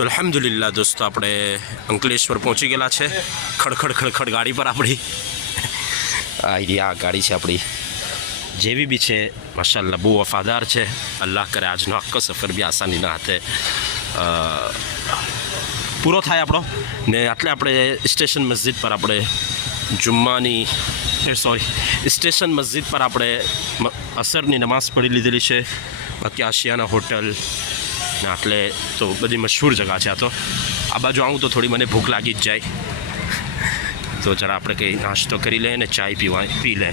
તો અલ્હમ્દુલિલ્લાહ દોસ્તો આપણે અંકલેશ્વર પહોંચી ગયેલા છે. ખડખડ ખડખડ ગાડી પર આપણી આ ગાડી છે આપણી જેવી બી છે માશાલ્લાહ બહુ વફાદાર છે. અલ્લાહ કરે આજનો આખો સફર બી આસાનીના હાથે પૂરો થાય આપણો ને. એટલે આપણે સ્ટેશન મસ્જિદ પર આપણે જુમ્માની સ્ટેશન મસ્જિદ પર આપણે અસરની નમાઝ પઢી લીધેલી છે. બાકી આશિયાના હોટલ ને એટલે તો બધી મશહૂર જગા છે. આ તો આ બાજુ આવું તો થોડી મને ભૂખ લાગી જ જાય, તો જરા આપણે કંઈ નાસ્તો કરી લઈએ ને ચાય પી લે.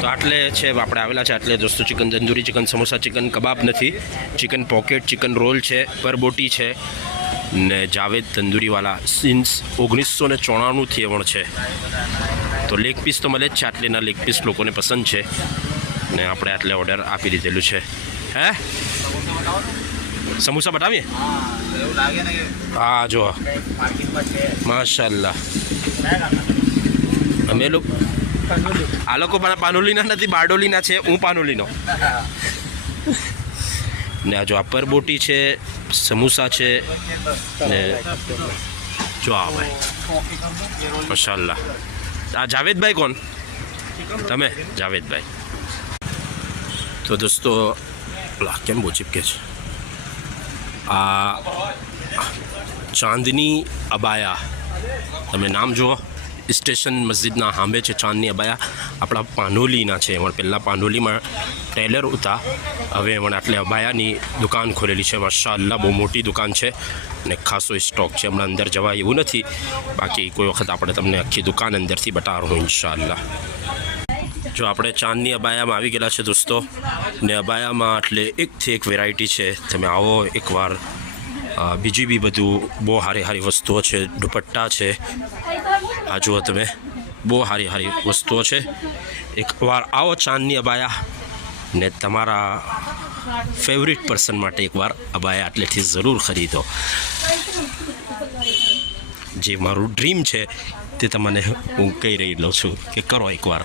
તો આટલે છે આપણે આવેલા છે. એટલે દોસ્તો chicken tandoori, chicken samosa, chicken kebab નથી, ચિકન પોકેટ, ચિકન રોલ છે, પરબોટી છે ને જાવેદ તંદૂરીવાલા સિન્સ 1994થી પણ છે. તો લેગ પીસ તો મળે જ છે. આટલેના લેગ પીસ લોકોને પસંદ છે ને આપણે આટલે ઓર્ડર આપી દીધેલું છે. હે સમોસા બતાવીએ? હા જો માશાલ્લાહ. અમે લોકો આ લોકો પણ પાનોલીના નથી, બારડોલીના છે. હું પાનોલીનો. ને આ જો આ પરબોટી છે, સમોસા છે ને જો આ ભાઈ માશાલ્લાહ. આ જાવેદભાઈ કોણ? તમે જાવેદભાઈ. તો દોસ્તો કેમ બહુ ચીપકે છે. આ ચાંદની અબાયા, તમે નામ જુઓ. સ્ટેશન મસ્જિદના સામે છે ચાંદની અબાયા. આપણા પાનોલીના છે. એમાં પહેલાં પાનોલીમાં ટેલર હતા, હવે એમાં આટલે અબાયાની દુકાન ખોલેલી છે. માશાઅલ્લાહ બહુ મોટી દુકાન છે ને ખાસો સ્ટોક છે. હમણાં અંદર જવાય એવું નથી, બાકી કોઈ વખત આપણે તમને આખી દુકાન અંદરથી બતાવું ઇન્શાઅલ્લાહ. જો આપણે ચાંદની અબાયામાં આવી ગયેલા છે દોસ્તો ને અબાયામાં એટલે એકથી એક વેરાયટી છે. તમે આવો એકવાર. બીજી બી બધું બહુ સારી વસ્તુઓ છે. દુપટ્ટા છે, આ જુઓ તમે, બહુ સારી વસ્તુઓ છે. એકવાર આવો ચાંદની અબાયા ને તમારા ફેવરિટ પર્સન માટે એકવાર અબાયા એટલેથી જરૂર ખરીદો. જે મારું ડ્રીમ છે તે તમને હું કહી રહી લઉં છું કે કરો એકવાર.